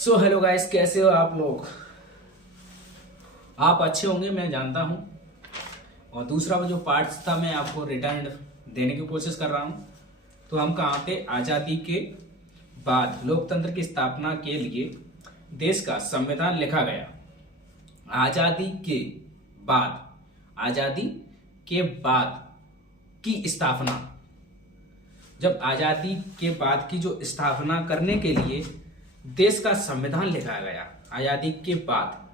So hello guys, कैसे हो आप लोग। आप अच्छे होंगे मैं जानता हूं। और दूसरा वो जो पार्ट्स था मैं आपको रिटर्न देने की कोशिश कर रहा हूं। तो हम कहाँ थे, आज़ादी के बाद लोकतंत्र की स्थापना के लिए देश का संविधान लिखा गया। आज़ादी के बाद, आज़ादी के बाद की स्थापना, जब आज़ादी के बाद की जो स्थापना करने के लिए देश का संविधान लिखा गया, आज़ादी के बाद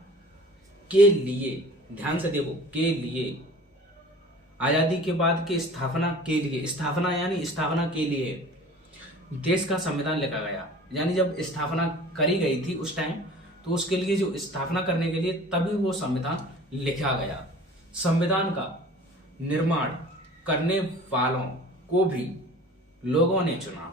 के लिए, ध्यान से देखो, के लिए, आज़ादी के बाद की स्थापना के लिए, स्थापना यानी स्थापना के लिए देश का संविधान लिखा गया। यानी जब स्थापना करी गई थी उस टाइम, तो उसके लिए जो स्थापना करने के लिए तभी वो संविधान लिखा गया। संविधान का निर्माण करने वालों को भी लोगों ने चुना।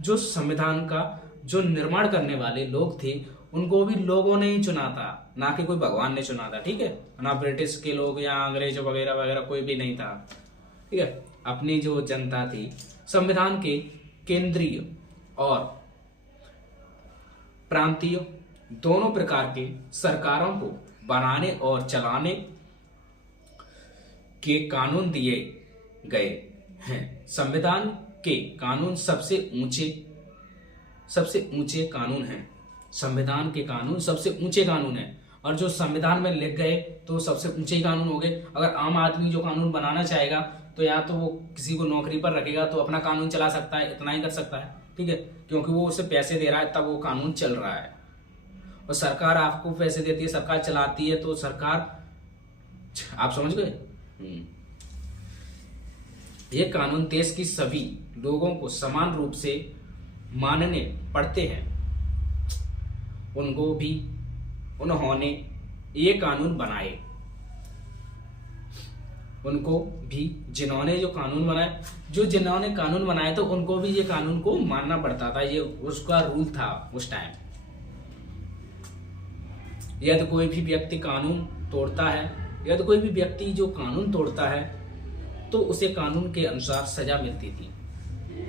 जो संविधान का जो निर्माण करने वाले लोग थे उनको भी लोगों ने ही चुना था, ना कि कोई भगवान ने चुना था। ठीक है, ना ब्रिटिश के लोग या अंग्रेज वगैरह वगैरह कोई भी नहीं था। ठीक है, अपनी जो जनता थी। संविधान के केंद्रीय और प्रांतीय दोनों प्रकार के सरकारों को बनाने और चलाने के कानून दिए गए हैं। संविधान के कानून सबसे ऊंचे कानून हैं। संविधान के कानून सबसे ऊंचे कानून हैं, और जो संविधान में लिख गए तो सबसे ऊंचे ही कानून हो गए। अगर आम आदमी जो कानून बनाना चाहेगा तो या तो वो किसी को नौकरी पर रखेगा तो अपना कानून चला सकता है, इतना ही कर सकता है। ठीक है, क्योंकि वो उसे पैसे दे रहा है तब वो कानून चल रहा है। और सरकार आपको पैसे देती है, सरकार चलाती है, तो सरकार, आप समझ गए। ये कानून देश की सभी लोगों को समान रूप से मानने पड़ते हैं। उन्होंने ये कानून बनाए, उनको भी जिन्होंने कानून बनाए तो उनको भी ये कानून को मानना पड़ता था। ये उसका रूल था उस टाइम। यदि कोई भी व्यक्ति जो कानून तोड़ता है तो उसे कानून के अनुसार सजा मिलती थी।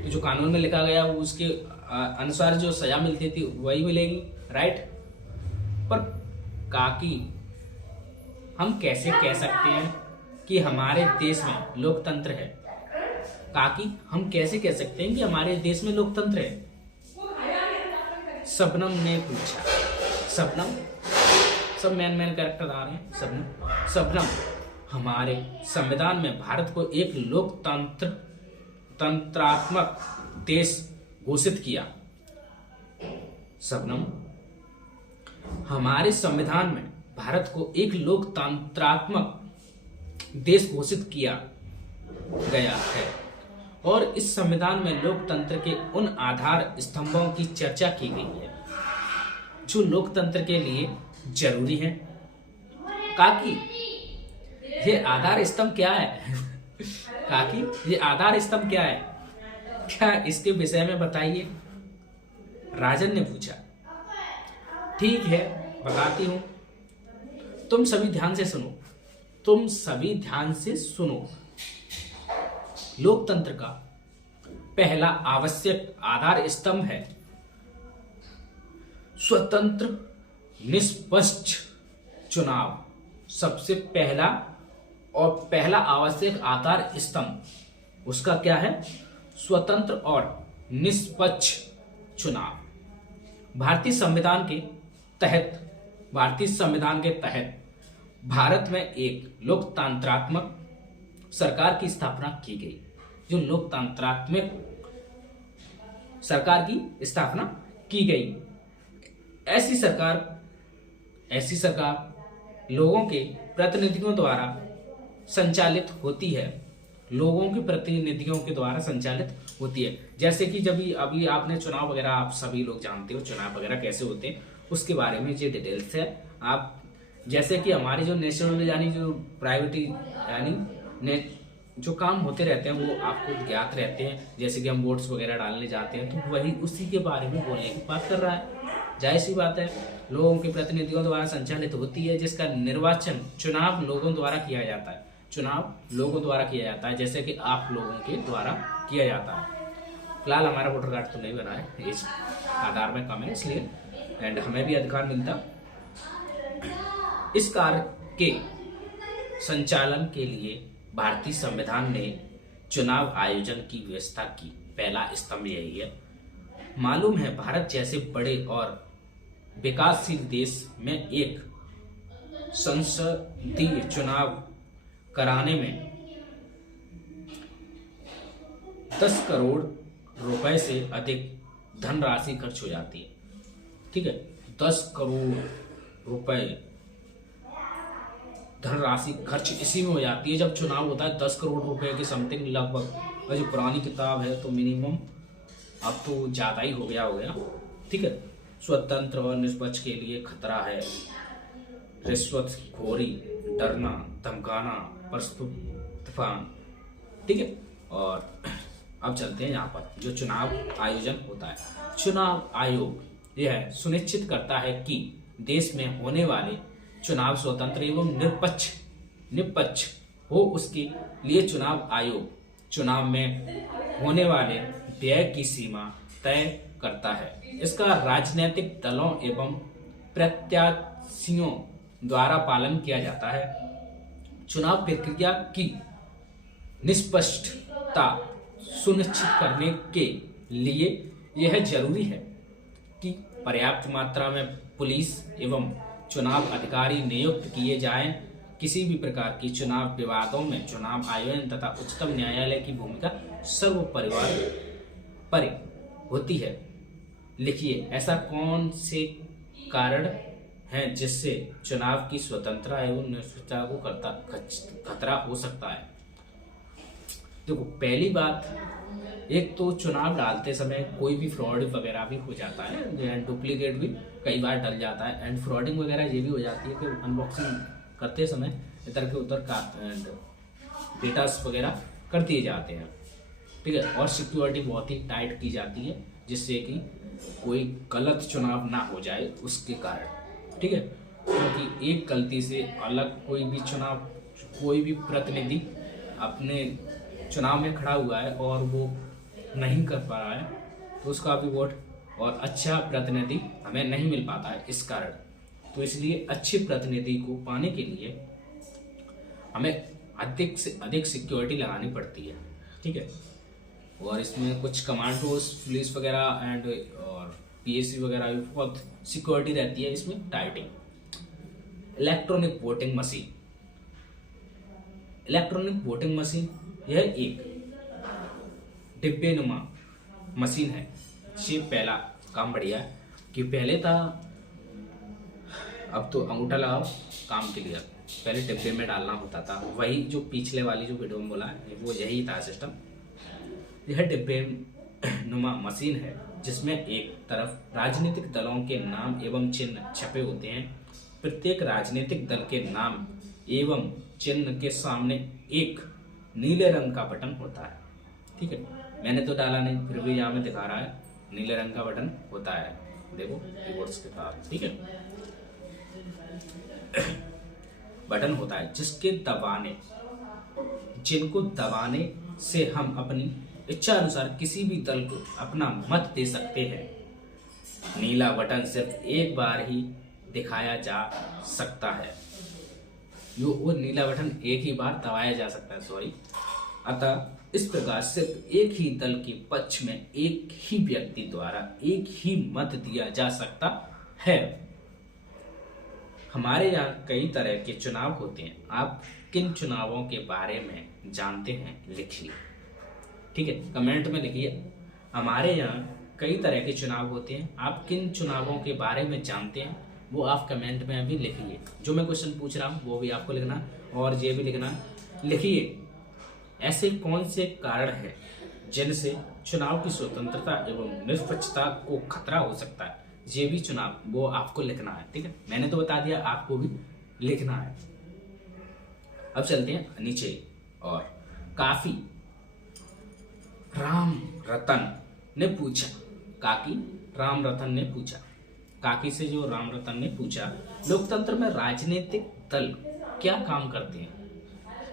तो जो कानून में लिखा गया वो उसके अनुसार जो सजा मिलती थी वही मिलेगी, राइट। पर काकी हम कैसे कह सकते हैं कि हमारे देश में लोकतंत्र है? काकी हम कैसे कह सकते हैं कि हमारे देश में लोकतंत्र है? शबनम ने पूछा। शबनम, सब मैन कैरेक्टर आ रहे हैं। शबनम, हमारे संविधान में भारत को एक तंत्रात्मक देश घोषित किया। शबनम, हमारे संविधान में भारत को एक लोकतंत्रात्मक देश घोषित किया गया है, और इस संविधान में लोकतंत्र के उन आधार स्तंभों की चर्चा की गई है जो लोकतंत्र के लिए जरूरी है। काकी, ये आधार स्तंभ क्या है? काकी, ये आधार स्तंभ क्या है? क्या इसके विषय में बताइए, राजन ने पूछा। ठीक है, बताती हूं। तुम सभी ध्यान से सुनो। लोकतंत्र का पहला आवश्यक आधार स्तंभ है स्वतंत्र निष्पक्ष चुनाव। सबसे पहला आवश्यक आधार स्तंभ उसका क्या है? स्वतंत्र और निष्पक्ष चुनाव। भारतीय संविधान के तहत भारत में एक लोकतांत्रात्मक सरकार की स्थापना की गई। जो लोकतांत्रात्मक सरकार की स्थापना की गई, ऐसी सरकार लोगों के प्रतिनिधियों द्वारा संचालित होती है। जैसे कि जब अभी आपने चुनाव वगैरह, आप सभी लोग जानते हो चुनाव वगैरह कैसे होते हैं, उसके बारे में ये डिटेल्स है। आप जैसे कि हमारे जो नेशनल यानी जो प्राइवेट यानी जो काम होते रहते हैं वो आपको ज्ञात रहते हैं। जैसे कि हम वोट्स वगैरह डालने जाते हैं, तो वही उसी के बारे में बोलने की बात कर रहा है। जाहिर सी बात है, लोगों के प्रतिनिधियों द्वारा संचालित होती है, जिसका निर्वाचन चुनाव लोगों द्वारा किया जाता है। जैसे कि आप लोगों के द्वारा किया जाता है। फिलहाल हमारा वोटर कार्ड तो नहीं बना है, इस आधार में कम है, इसलिए एंड हमें भी अधिकार मिलता। इस कार्य के संचालन के लिए भारतीय संविधान ने चुनाव आयोजन की व्यवस्था की। पहला स्तंभ यही है। मालूम है, भारत जैसे बड़े और विकासशील देश में एक संसदीय चुनाव कराने में 10 करोड़ रुपए से अधिक धनराशि खर्च हो जाती है। ठीक है, 10 करोड़ रुपए धनराशि खर्च इसी में हो जाती है जब चुनाव होता है। 10 करोड़ रुपए के समथिंग लगभग। और जो पुरानी किताब है तो मिनिमम अब तो ज़्यादा ही हो गया। ठीक है, स्वतंत्र और निष्पक्ष के लिए खतरा है। रिश्वतखोरी, डरना, धमकाना, प्रस्तुत तूफान। ठीक है, और अब चलते हैं यहाँ पर जो चुनाव आयोजन होता है। चुनाव आयोग यह सुनिश्चित करता है कि देश में होने वाले चुनाव स्वतंत्र एवं निष्पक्ष हो। उसके लिए चुनाव आयोग चुनाव में होने वाले व्यय की सीमा तय करता है। इसका राजनीतिक दलों एवं प्रत्याशियों द्वारा पालन किया जाता है। चुनाव प्रक्रिया की निष्पक्षता सुनिश्चित करने के लिए यह जरूरी है कि पर्याप्त मात्रा में पुलिस एवं चुनाव अधिकारी नियुक्त किए जाएं। किसी भी प्रकार की चुनाव विवादों में चुनाव आयोग तथा उच्चतम न्यायालय की भूमिका सर्वोपरि होती है। लिखिए, ऐसा कौन से कारण हैं जिससे चुनाव की स्वतंत्रता एवं निष्पक्षता को खतरा हो सकता है। देखो, पहली बात, एक तो चुनाव डालते समय कोई भी फ्रॉड वगैरह भी हो जाता है, डुप्लीकेट भी कई बार डल जाता है, एंड फ्रॉडिंग वगैरह ये भी हो जाती है कि अनबॉक्सिंग करते समय इधर के उधर का डेटास वगैरह कर दिए जाते हैं। ठीक है, और सिक्योरिटी बहुत ही टाइट की जाती है जिससे कि कोई गलत चुनाव ना हो जाए उसके कारण। ठीक है, क्योंकि एक गलती से अलग कोई भी प्रतिनिधि अपने चुनाव में खड़ा हुआ है और वो नहीं कर पा रहा है तो उसका भी वोट और अच्छा प्रतिनिधि हमें नहीं मिल पाता है इस कारण। तो इसलिए अच्छे प्रतिनिधि को पाने के लिए हमें अधिक से अधिक सिक्योरिटी लगानी पड़ती है। ठीक है, और इसमें कुछ कमांडोज, पुलिस वगैरह एंड और पीएससी वगैरह भी बहुत सिक्योरिटी रहती है इसमें टाइटिंग। इलेक्ट्रॉनिक वोटिंग मशीन यह एक डिब्बेनुमा मशीन है। ये पहला काम बढ़िया है कि पहले था, अब तो अंगूठा लगाओ काम के लिए, पहले डिब्बे में डालना होता था। वही जो पिछले वाली जो वीडियो में बोला है वो यही था सिस्टम। यह डिब्बे नुमा मशीन है जिसमें एक तरफ राजनीतिक दलों के नाम एवं चिन्ह छपे होते हैं। प्रत्येक राजनीतिक दल के नाम एवं चिन्ह के सामने एक नीले रंग का बटन होता है। ठीक है, मैंने तो डाला नहीं, फिर भी यहाँ में दिखा रहा है नीले रंग का बटन होता है। देखो कीबोर्ड्स के साथ। ठीक है, बटन होता है जिनको दबाने से हम अपनी इच्छा अनुसार किसी भी दल को अपना मत दे सकते हैं। नीला बटन सिर्फ एक बार ही दिखाया जा सकता है। वो नीला बटन एक ही बार दबाया जा सकता है, अतः इस प्रकार सिर्फ एक ही दल के पक्ष में एक ही व्यक्ति द्वारा एक ही मत दिया जा सकता है। हमारे यहाँ कई तरह के चुनाव होते हैं। आप किन चुनावों के बारे में जानते हैं, लिखिए। ठीक है, कमेंट में लिखिए। हमारे यहाँ कई तरह के चुनाव होते हैं, आप किन चुनावों के बारे में जानते हैं वो आप कमेंट में अभी लिखिए। जो मैं क्वेश्चन पूछ रहा हूँ वो भी आपको लिखना और ये भी लिखना। लिखिए, ऐसे कौन से कारण हैं जिनसे चुनाव की स्वतंत्रता एवं निष्पक्षता को खतरा हो सकता है। ये भी चुनाव वो आपको लिखना है। ठीक है, मैंने तो बता दिया, आपको भी लिखना है। अब चलते हैं नीचे। और काफी राम रतन ने पूछा, काकी से जो राम रतन ने पूछा, लोकतंत्र में राजनीतिक दल क्या काम करते हैं।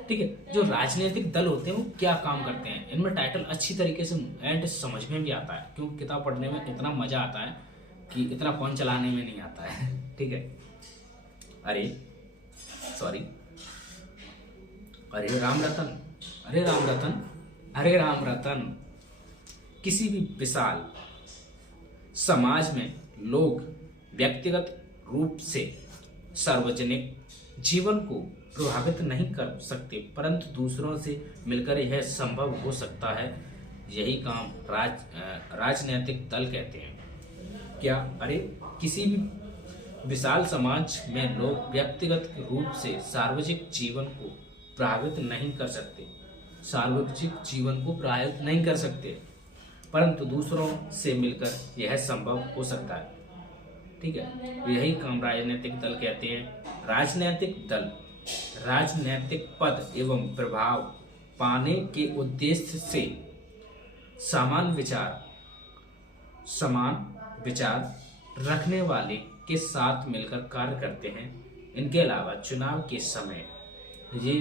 ठीक है, जो राजनीतिक दल होते हैं वो क्या काम करते हैं, इनमें टाइटल अच्छी तरीके से एंड समझ में भी आता है, क्योंकि किताब पढ़ने में इतना मजा आता है कि इतना फोन चलाने में नहीं आता है। ठीक है, अरे सॉरी, अरे राम रतन, अरे राम रतन, अरे राम रतन। किसी भी विशाल समाज में लोग व्यक्तिगत रूप से सार्वजनिक जीवन को प्रभावित नहीं कर सकते, परंतु दूसरों से मिलकर यह संभव हो सकता है। यही काम राजनीतिक दल कहते हैं। क्या? अरे किसी भी विशाल समाज में लोग व्यक्तिगत रूप से सार्वजनिक जीवन को प्रभावित नहीं कर सकते, सार्वजनिक जीवन को प्रभावित नहीं कर सकते, परंतु दूसरों से मिलकर यह संभव हो सकता है। ठीक है, यही काम राजनीतिक दल कहते हैं। राजनीतिक दल राजनीतिक पद एवं प्रभाव पाने के उद्देश्य से समान विचार रखने वाले के साथ मिलकर कार्य करते हैं। इनके अलावा चुनाव के समय ये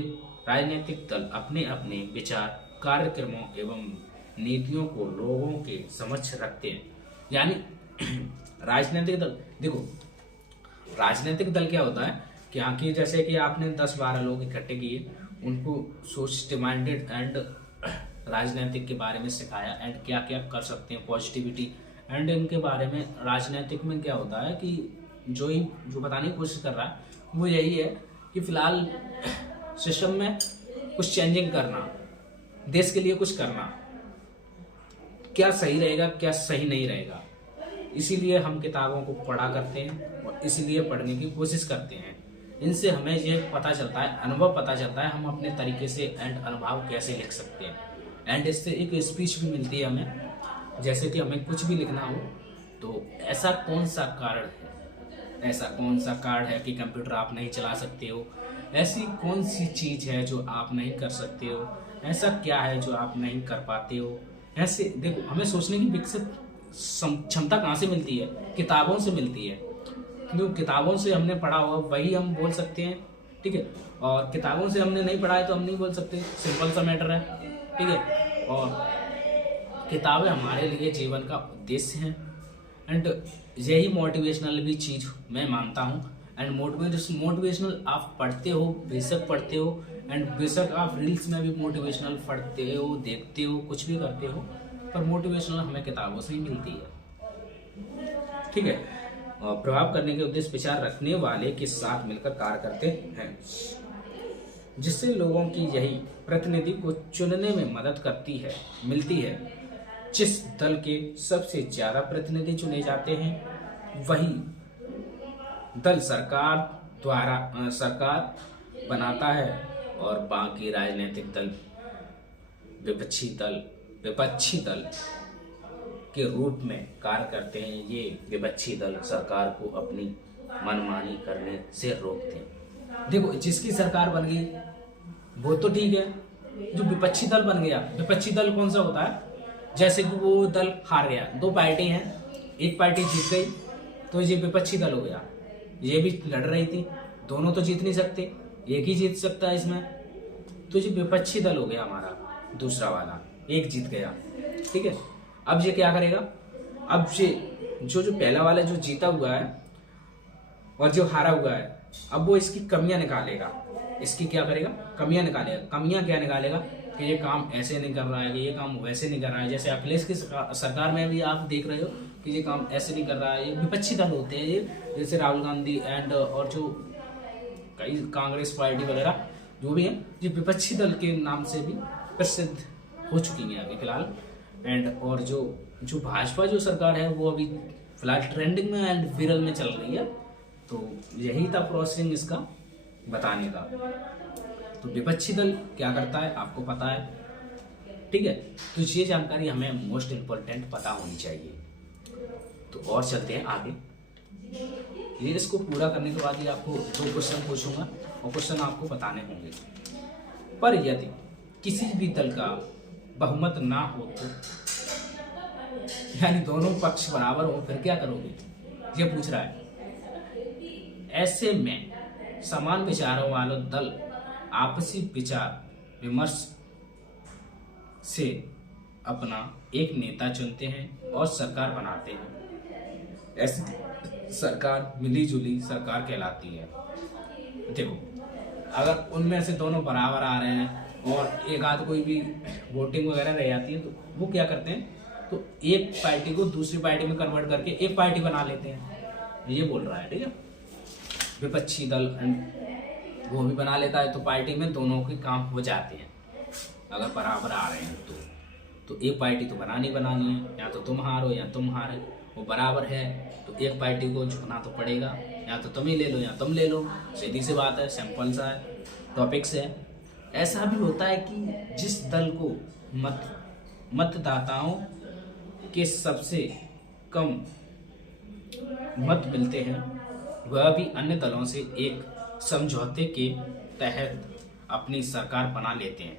राजनीतिक दल अपने अपने विचार, कार्यक्रमों एवं नीतियों को लोगों के समक्ष रखते हैं। यानी राजनीतिक दल, देखो राजनीतिक दल क्या होता है कि यहाँ की जैसे कि आपने 10-12 लोग इकट्ठे किए, उनको सोशल माइंडेड एंड राजनीतिक के बारे में सिखाया एंड क्या क्या कर सकते हैं, पॉजिटिविटी एंड इनके बारे में। राजनीतिक में क्या होता है कि जो बताने की कोशिश कर रहा है वो यही है कि फिलहाल सिस्टम में कुछ चेंजिंग करना, देश के लिए कुछ करना, क्या सही रहेगा क्या सही नहीं रहेगा। इसीलिए हम किताबों को पढ़ा करते हैं और इसीलिए पढ़ने की कोशिश करते हैं। इनसे हमें ये पता चलता है, अनुभव पता चलता है, हम अपने तरीके से एंड अनुभव कैसे लिख सकते हैं। एंड इससे एक स्पीच भी मिलती है हमें, जैसे कि हमें कुछ भी लिखना हो तो ऐसा कौन सा कारण है कि कंप्यूटर आप नहीं चला सकते हो, ऐसी कौन सी चीज़ है जो आप नहीं कर सकते हो, ऐसा क्या है जो आप नहीं कर पाते हो। ऐसे देखो, हमें सोचने की विकसित क्षमता कहाँ से मिलती है? किताबों से मिलती है। क्योंकि किताबों से हमने पढ़ा हुआ वही हम बोल सकते हैं। ठीक है, और किताबों से हमने नहीं पढ़ा है तो हम नहीं बोल सकते, सिंपल सा मैटर है। ठीक है, और किताबें हमारे लिए जीवन का उद्देश्य हैं एंड यही मोटिवेशनल भी चीज़ मैं मानता हूँ। एंड मोटिवेशनल आप पढ़ते हो, बेशक पढ़ते हो, एंड बेशक आप रील्स में भी मोटिवेशनल पढ़ते हो, देखते हो, कुछ भी करते हो, पर मोटिवेशनल हमें किताबों से ही मिलती है। ठीक है, प्रभाव करने के उद्देश्य विचार रखने वाले के साथ मिलकर कार्य करते हैं, जिससे लोगों की यही प्रतिनिधि को चुनने में मदद मिलती है। जिस दल के सबसे ज्यादा प्रतिनिधि चुने जाते हैं वही दल सरकार बनाता है और बाकी राजनीतिक दल विपक्षी दल के रूप में कार्य करते हैं। ये विपक्षी दल सरकार को अपनी मनमानी करने से रोकते हैं। देखो, जिसकी सरकार बन गई वो तो ठीक है, जो विपक्षी दल बन गया, विपक्षी दल कौन सा होता है? जैसे कि वो दल हार गया, 2 पार्टी हैं, एक पार्टी जीत गई तो ये विपक्षी दल हो गया। ये भी लड़ रही थी, दोनों तो जीत नहीं सकते, एक ही जीत सकता है इसमें, तो ये विपक्षी दल हो गया हमारा, दूसरा वाला एक जीत गया। ठीक है, अब ये क्या करेगा? अब ये जो पहला वाला जो जीता हुआ है और जो हारा हुआ है, अब वो इसकी कमियां निकालेगा। इसकी क्या करेगा? कमियां निकालेगा। कमियां क्या निकालेगा? कि ये काम ऐसे नहीं कर रहा है, कि ये काम वैसे नहीं कर रहा है। जैसे अखिलेश की सरकार में भी आप देख रहे हो कि ये काम ऐसे नहीं कर रहा है। ये विपक्षी दल होते हैं ये, जैसे राहुल गांधी एंड और जो कई कांग्रेस पार्टी वगैरह जो भी है, ये विपक्षी दल के नाम से भी प्रसिद्ध हो चुकी हैं अभी फिलहाल। एंड और जो भाजपा जो सरकार है वो अभी फिलहाल ट्रेंडिंग में एंड विरल में चल रही है। तो यही था प्रोसेसिंग इसका बताने का। तो विपक्षी दल क्या करता है आपको पता है, ठीक है? तो ये जानकारी हमें मोस्ट इम्पोर्टेंट पता होनी चाहिए। तो और चलते हैं आगे। ये इसको पूरा करने के बाद ही आपको 2 क्वेश्चन पूछूंगा और क्वेश्चन आपको बताने होंगे। पर यदि किसी भी दल का बहुमत ना हो तो, यानी दोनों पक्ष बराबर हो, फिर क्या करोगे? ये पूछ रहा है। ऐसे में समान विचारों वाले दल आपसी विचार विमर्श से अपना एक नेता चुनते हैं और सरकार बनाते हैं। ऐसी सरकार मिली जुली सरकार कहलाती है। देखो, अगर उनमें से दोनों बराबर आ रहे हैं और एक आध कोई भी वोटिंग वगैरह रह जाती है तो वो क्या करते हैं, तो एक पार्टी को दूसरी पार्टी में कन्वर्ट करके एक पार्टी बना लेते हैं, ये बोल रहा है। ठीक है, विपक्षी दल वो भी बना लेता है, तो पार्टी में दोनों के काम हो जाते हैं अगर बराबर आ रहे हैं तो एक पार्टी तो बनानी है, या तो तुम हारो या तुम हारे। वो बराबर है तो एक पार्टी को झुकना तो पड़ेगा, या तो तुम ही ले लो या तुम ले लो, सीधी सी बात है, सिंपल सा है, टॉपिक्स है। ऐसा भी होता है कि जिस दल को मतदाताओं के सबसे कम मत मिलते हैं वह भी अन्य दलों से एक समझौते के तहत अपनी सरकार बना लेते हैं।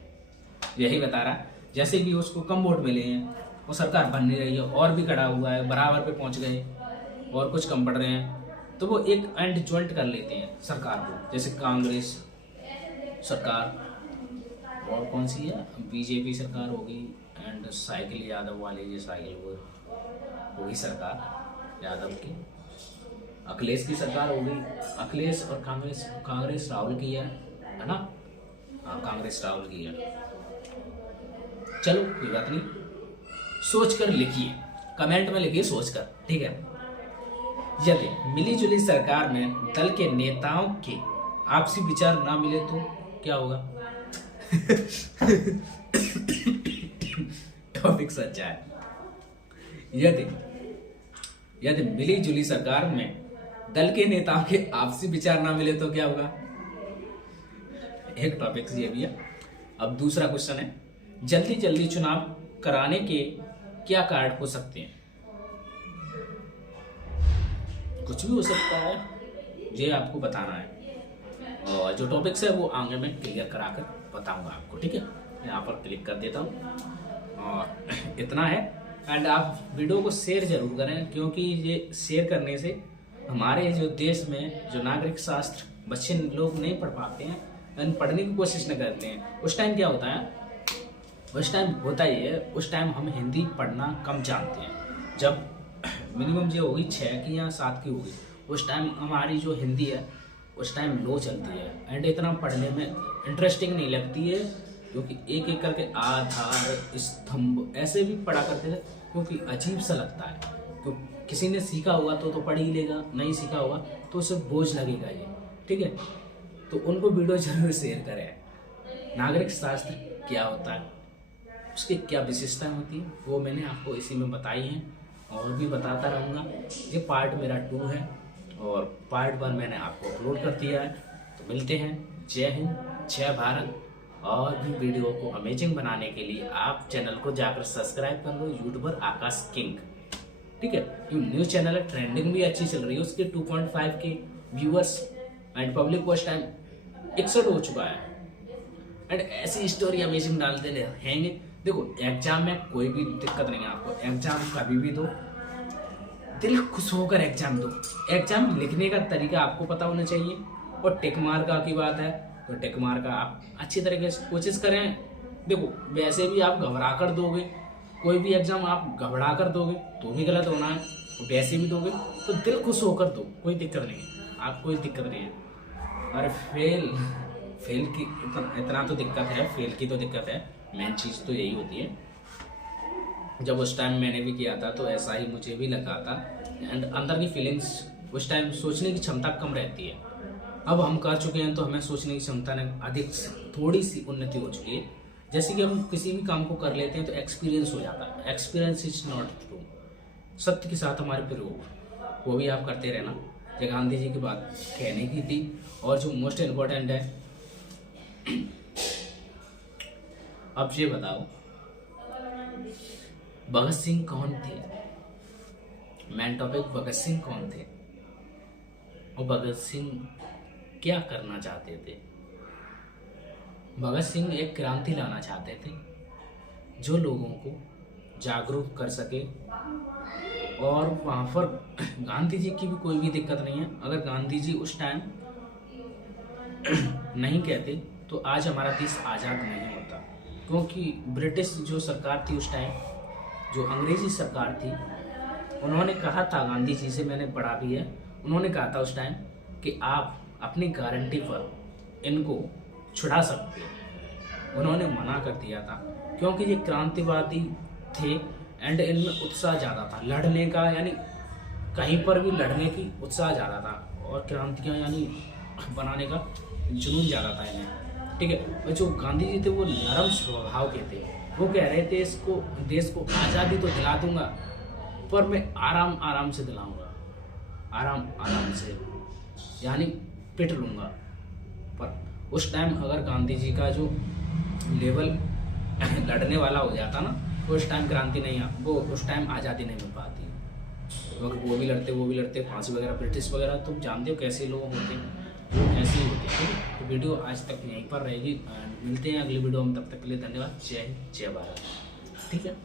यही बता रहा, जैसे भी उसको कम वोट मिले हैं वो सरकार बन नहीं रही है और भी खड़ा हुआ है, बराबर पे पहुंच गए और कुछ कम पड़ रहे हैं, तो वो एक एंड ज्वाइंट कर लेते हैं सरकार को। जैसे कांग्रेस सरकार, और कौन सी है, बीजेपी सरकार होगी, एंड साइकिल यादव वाले, ये साइकिल वो होगी सरकार यादव की, अखिलेश की सरकार होगी, अखिलेश और कांग्रेस राहुल की है ना? हाँ, कांग्रेस राहुल की है। चलो कोई बात नहीं, सोच कर लिखिए, कमेंट में लिखिए सोच कर, ठीक है। यदि मिलीजुली सरकार में दल के नेताओं के आपसी विचार ना मिले तो क्या होगा? टॉपिक सच्चा है। यदि मिलीजुली सरकार में दल के नेताओं के आपसी विचार ना मिले तो क्या होगा? एक टॉपिक ये भी है। अब दूसरा क्वेश्चन है, जल्दी चुनाव कराने के क्या कारण हो सकते हैं? कुछ भी हो सकता है, ये आपको बताना है। और जो टॉपिक्स है वो आगे मैं क्लियर कराकर बताऊंगा आपको, ठीक है। यहाँ पर क्लिक कर देता हूँ और इतना है। एंड आप वीडियो को शेयर जरूर करें, क्योंकि ये शेयर करने से हमारे जो देश में जो नागरिक शास्त्र बच्चे लोग नहीं पढ़ पाते हैं एंड पढ़ने की कोशिश न करते हैं, उस टाइम क्या होता है, उस टाइम होता ही है, उस टाइम हम हिंदी पढ़ना कम जानते हैं। जब मिनिमम जो होगी 6 की या 7 की होगी, उस टाइम हमारी जो हिंदी है उस टाइम लो चलती है एंड इतना पढ़ने में इंटरेस्टिंग नहीं लगती है, क्योंकि एक एक करके आधार स्तंभ ऐसे भी पढ़ा करते थे, क्योंकि अजीब सा लगता है। तो किसी ने सीखा होगा तो पढ़ ही लेगा, नहीं सीखा होगा तो उसे बोझ लगेगा ये, ठीक है। तो उनको वीडियो जरूर शेयर करें। नागरिक शास्त्र क्या होता है, उसकी क्या विशेषताएं होती है, वो मैंने आपको इसी में बताई हैं और भी बताता रहूँगा। ये पार्ट मेरा 2 है और पार्ट 1 मैंने आपको अपलोड कर दिया है। तो मिलते हैं। जय हिंद, जय भारत। और भी वीडियो को अमेजिंग बनाने के लिए आप चैनल को जाकर सब्सक्राइब कर लो, यूट्यूबर आकाश किंग, ठीक है। ये न्यूज चैनल है, ट्रेंडिंग भी अच्छी चल रही है, उसके 2.5 के viewers and public watch time 61 हो चुका है। एंड ऐसी स्टोरी अमेजिंग डालते रहेंगे। देखो, एग्जाम में कोई भी दिक्कत नहीं है आपको, एग्जाम कभी भी दो, दिल खुश होकर एग्जाम दो। एग्जाम लिखने का तरीका आपको पता होना चाहिए। और टिक मार्क की बात है तो टिक मार्क आप अच्छी तरीके से कोशिश करें। देखो, वैसे भी आप घबरा कर दोगे, कोई भी एग्जाम आप घबरा कर दोगे तो भी गलत होना है, तो वैसे भी दोगे तो दिल खुश होकर दो, कोई दिक्कत नहीं है, आप कोई दिक्कत नहीं है। अरे फेल की इतना तो दिक्कत है, फेल की तो दिक्कत है, मेन चीज़ तो यही होती है। जब उस टाइम मैंने भी किया था तो ऐसा ही मुझे भी लगा था एंड अंदर की फीलिंग्स उस टाइम सोचने की क्षमता कम रहती है। अब हम कर चुके हैं तो हमें सोचने की क्षमता ने अधिक थोड़ी सी उन्नति हो चुकी है। जैसे कि हम किसी भी काम को कर लेते हैं तो एक्सपीरियंस हो जाता है। एक्सपीरियंस इज नॉट ट्रू, सत्य के साथ हमारे प्रयोग वो भी आप करते रहना। जो गांधी जी की बात कहने की थी। और जो मोस्ट इम्पोर्टेंट है, अब ये बताओ भगत सिंह कौन थे? मेन टॉपिक, भगत सिंह कौन थे और भगत सिंह क्या करना चाहते थे? भगत सिंह एक क्रांति लाना चाहते थे जो लोगों को जागरूक कर सके। और वहाँ पर गांधी जी की भी कोई भी दिक्कत नहीं है। अगर गांधी जी उस टाइम नहीं कहते तो आज हमारा देश आज़ाद नहीं होता, क्योंकि ब्रिटिश जो सरकार थी उस टाइम, जो अंग्रेजी सरकार थी, उन्होंने कहा था, गांधी जी से मैंने पढ़ा भी है, उन्होंने कहा था उस टाइम कि आप अपनी गारंटी पर इनको छुड़ा सकते हो। उन्होंने मना कर दिया था क्योंकि ये क्रांतिवादी थे एंड इनमें उत्साह ज़्यादा था लड़ने का, यानी कहीं पर भी लड़ने की उत्साह ज़्यादा था और क्रांतियाँ यानी बनाने का जुनून ज़्यादा था इन्हें, ठीक है। और जो गांधी जी थे वो नरम स्वभाव के थे। वो कह रहे थे देश को आज़ादी तो दिला दूंगा पर मैं आराम आराम से दिलाऊंगा, आराम आराम से, यानी पिट लूँगा। पर उस टाइम अगर गांधी जी का जो लेवल लड़ने वाला हो जाता ना, तो उस टाइम क्रांति नहीं, वो उस टाइम आज़ादी नहीं मिल पाती। तो वो भी लड़ते फांसी वगैरह, ब्रिटिश वगैरह, तुम जानते हो कैसे लोग होते हैं, वो ऐसे ही होते हैं, ठीक है। तो वीडियो आज तक यहीं पर रहेगी, मिलते हैं अगली वीडियो में, तब तक के लिए धन्यवाद। जय हिंद, जय भारत, ठीक है।